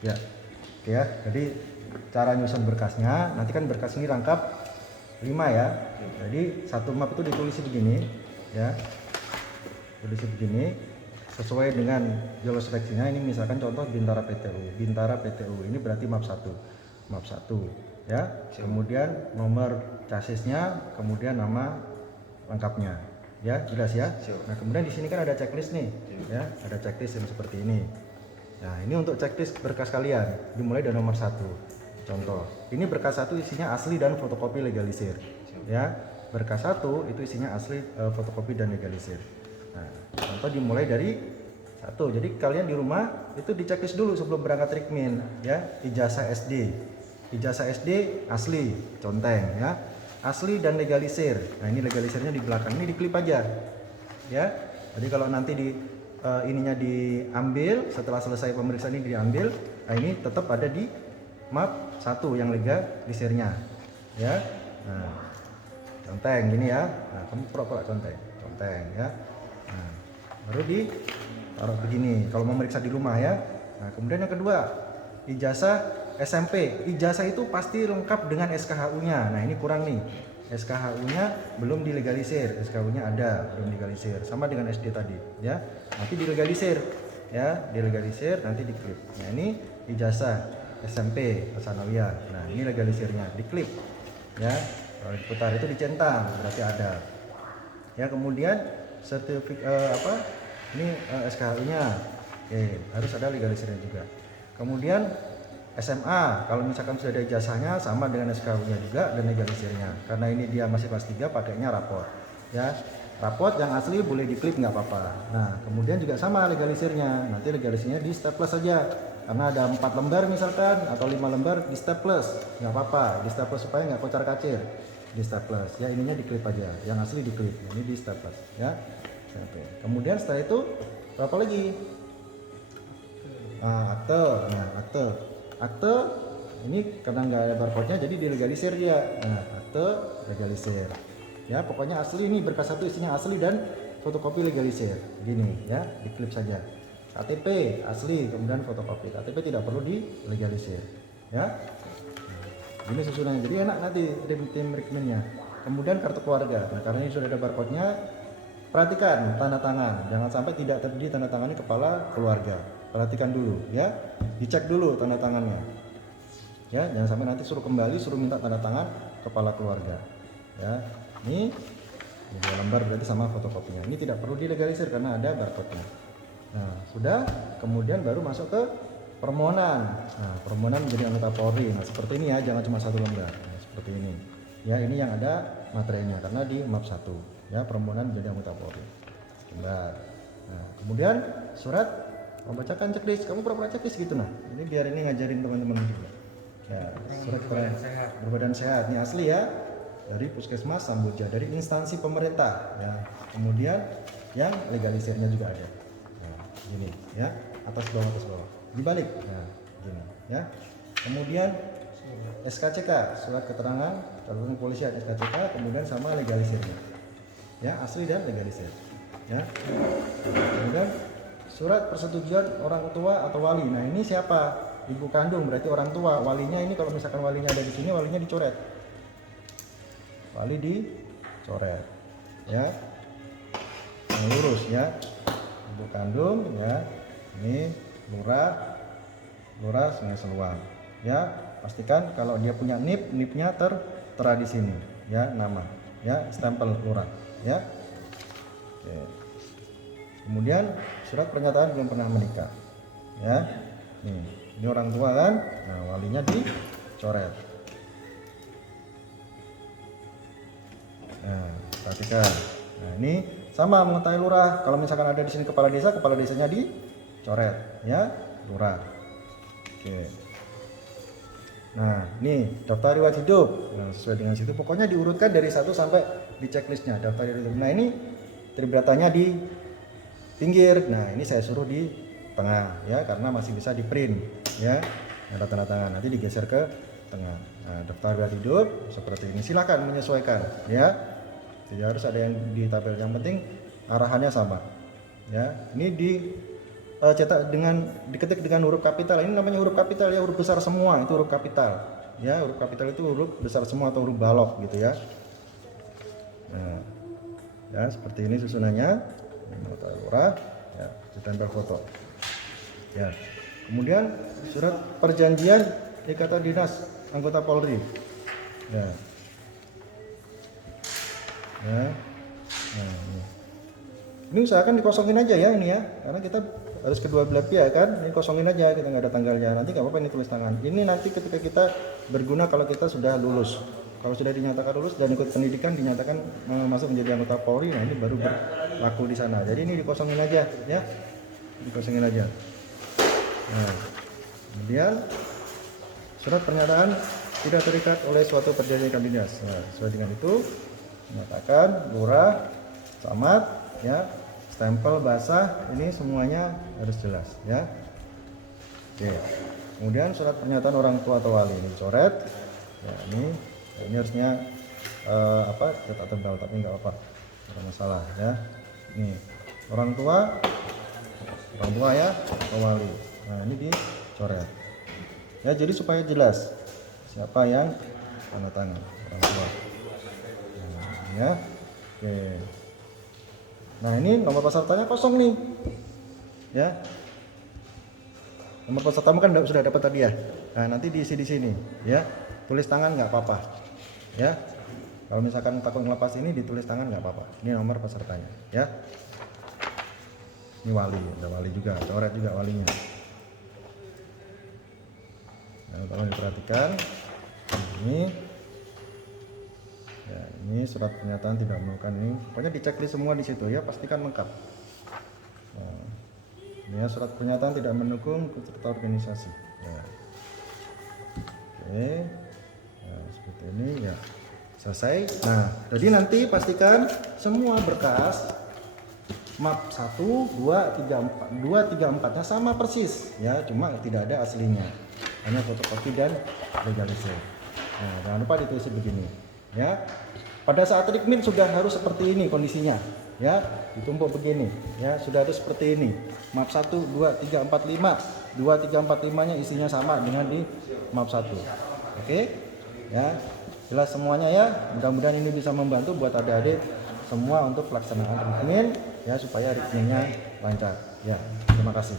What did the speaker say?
Ya, oke ya. Jadi cara nyusun berkasnya, nanti kan berkas ini rangkap 5 ya. Jadi satu map itu ditulis begini ya. Tulis begini sesuai dengan jalur seleksinya. Ini misalkan contoh Bintara PTU. Bintara PTU ini berarti map 1. Map 1 ya. Kemudian nomor chassisnya, kemudian nama lengkapnya. Ya, jelas ya. Nah, kemudian di sini kan ada checklist nih, ya. Ada checklist yang seperti ini. Nah, ini untuk checklist berkas kalian, dimulai dari nomor 1. Contoh, ini berkas 1 isinya asli dan fotokopi legalisir. Ya, berkas 1 itu isinya asli, fotokopi dan legalisir. Nah, contoh dimulai dari 1. Jadi kalian di rumah itu di checklist dulu sebelum berangkat rikmin, ya. Ijazah SD. Ijazah SD asli, conteng, ya. Asli dan legalisir. Nah, ini legalisirnya di belakang, ini diklip aja. Ya. Jadi kalau nanti di ininya diambil, setelah selesai pemeriksaan ini diambil, nah ini tetap ada di map 1 yang legalisirnya. Ya. Nah, conteng gini ya. Nah, kamu pura-pura conteng ya. Nah, baru ditaruh begini kalau mau meriksa di rumah ya. Nah, kemudian yang kedua, ijazah SMP. Ijazah itu pasti lengkap dengan SKHU-nya. Nah, ini kurang nih. SKHU-nya belum dilegalisir. SKHU-nya ada, belum dilegalisir. Sama dengan SD tadi, ya. Nanti dilegalisir, ya, dilegalisir nanti diklip. Nah, ini ijazah SMP Sanawiyah. Nah, ini legalisirnya diklip. Ya. Kalau diputar itu dicentang, berarti ada. Ya, kemudian ini SKHU-nya. Oke, harus ada legalisirnya juga. Kemudian SMA, kalau misalkan sudah ada ijazahnya sama dengan SKU-nya juga dan legalisirnya. Karena ini dia masih kelas 3 pakainya raport. Ya, raport yang asli boleh diklip nggak apa-apa. Nah, kemudian juga sama legalisirnya. Nanti legalisirnya di staples saja. Karena ada 4 lembar misalkan atau 5 lembar di staples, nggak apa-apa. Di staples supaya nggak kocar-kacir. Di staples. Ya, ininya diklip aja. Yang asli diklip. Ini di staples. Ya. Kemudian setelah itu apa lagi? Akte. Nah, akte ini karena nggak ada barcode-nya jadi dilegalisir dia. Nah, akte legalisir. Ya, pokoknya asli ini berkas 1 isinya asli dan fotokopi legalisir. Gini ya, diklip saja. KTP asli kemudian fotokopi. KTP tidak perlu dilegalisir. Ya. Ini susunannya. Jadi enak nanti tim rekrutmennya. Kemudian kartu keluarga. Nah, karena ini sudah ada barcode-nya, perhatikan tanda tangan. Jangan sampai tidak terdiri tanda tangannya kepala keluarga. Perhatikan dulu ya, dicek dulu tanda tangannya ya, jangan sampai nanti suruh kembali suruh minta tanda tangan kepala keluarga ya. Ini 2 lembar berarti sama fotokopinya. Ini tidak perlu dilegalisir karena ada barcode-nya. Nah, sudah, kemudian baru masuk ke permohonan. Nah, permohonan menjadi anggota Polri. Nah, seperti ini ya, jangan cuma 1 lembar. Nah, seperti ini ya, ini yang ada materinya karena di map 1 ya, permohonan menjadi anggota Polri. Nah, kemudian surat membacakan checklist, kamu pura-pura checklist gitu. Nah, ini biar ini ngajarin teman-teman juga ya. Surat berbadan sehat ini asli ya, dari Puskesmas Samboja, dari instansi pemerintah ya. Kemudian yang legalisirnya juga ada. Nah, gini ya, atas bawah dibalik. Nah, gini ya. Kemudian SKCK, surat keterangan calon polisi, SKCK, kemudian sama legalisirnya ya, asli dan legalisir ya. Kemudian surat persetujuan orang tua atau wali. Nah, ini siapa? Ibu kandung berarti orang tua. Walinya ini kalau misalkan walinya ada di sini, walinya dicoret. Wali dicoret. Ya. Yang lurus ya. Ibu kandung ya. Ini lurah Sungai Seluang. Ya, pastikan kalau dia punya NIP, NIP-nya tertera di sini ya, nama ya, stempel lurah ya. Oke. Kemudian surat pernyataan belum pernah menikah ya. Ini orang tua kan. Nah, walinya dicoret. Nah, perhatikan. Nah, ini sama mengetahui lurah. Kalau misalkan ada di sini kepala desanya dicoret ya, lurah. Oke. Nah, ini daftar riwayat hidup. Nah, sesuai dengan situ pokoknya diurutkan dari 1 sampai di checklistnya daftar riwayat hidup. Nah, ini triberatanya di pinggir. Nah, ini saya suruh di tengah ya, karena masih bisa di print ya. Ada tanda tangan, nanti digeser ke tengah. Nah, daftar riwayat hidup seperti ini. Silakan menyesuaikan ya. Tidak harus ada yang di tabel, yang penting arahannya sama ya. Ini di cetak dengan diketik dengan huruf kapital. Ini namanya huruf kapital ya, huruf besar semua itu huruf kapital. Ya, huruf kapital itu huruf besar semua atau huruf balok gitu ya. Nah, ya seperti ini susunannya. Nota lurah, ya, ditempel foto. Ya. Kemudian surat perjanjian ikatan dinas anggota Polri. Ya. Ya. Nah, ini usahakan dikosongin aja ya ini ya, karena kita harus kedua belah pihak kan. Ini kosongin aja, kita nggak ada tanggalnya. Nanti nggak apa-apa ini tulis tangan. Ini nanti ketika kita berguna kalau kita sudah lulus. Kalau sudah dinyatakan lulus dan ikut pendidikan dinyatakan masuk menjadi anggota Polri, nah ini baru berlaku di sana. Jadi ini dikosongin aja ya, dikosongin aja. Nah, kemudian surat pernyataan tidak terikat oleh suatu perjanjian ikatan dinas. Nah, sesuai dengan itu menyatakan lurah, camat, ya, stempel basah, ini semuanya harus jelas ya. Oke. Kemudian surat pernyataan orang tua atau wali ini coret. Ya, ini harusnya cetak tebal tapi nggak apa-apa, nggak ada masalah ya. Ini orang tua ya atau wali. Nah ini dicoret ya, jadi supaya jelas siapa yang tanda tangan, orang tua. Nah, ya, oke. Nah ini nomor pesertanya kosong nih ya. Nomor pesertamu kan sudah dapat tadi ya. Nah nanti diisi di sini ya. Tulis tangan nggak apa-apa ya. Kalau misalkan takut ngelepas ini ditulis tangan nggak apa-apa. Ini nomor pesertanya ya. Ini wali, ada wali juga, coret juga walinya. Nah tolong diperhatikan. Ini ya, ini surat pernyataan tidak memerlukan ini. Pokoknya diceklis semua di situ ya, pastikan lengkap. Nah, ini ya, surat pernyataan tidak mendukung serta organisasi. Ya. Oke. Nah, seperti ini ya, selesai. Nah jadi nanti pastikan semua berkas map 1, 2, 3, 4 nya sama persis ya, cuma tidak ada aslinya, hanya fotokopi dan legalisir. Nah jangan lupa ditulis begini ya. Pada saat rikmin sudah harus seperti ini kondisinya ya, ditumpuk begini ya, sudah harus seperti ini. Map 1, 2, 3, 4, 5, 2, 3, 4, 5 nya isinya sama dengan di map 1. Oke ya, jelas semuanya ya. Mudah-mudahan ini bisa membantu buat adik-adik semua untuk pelaksanaan rikmin ya, supaya rikminnya lancar ya. Terima kasih.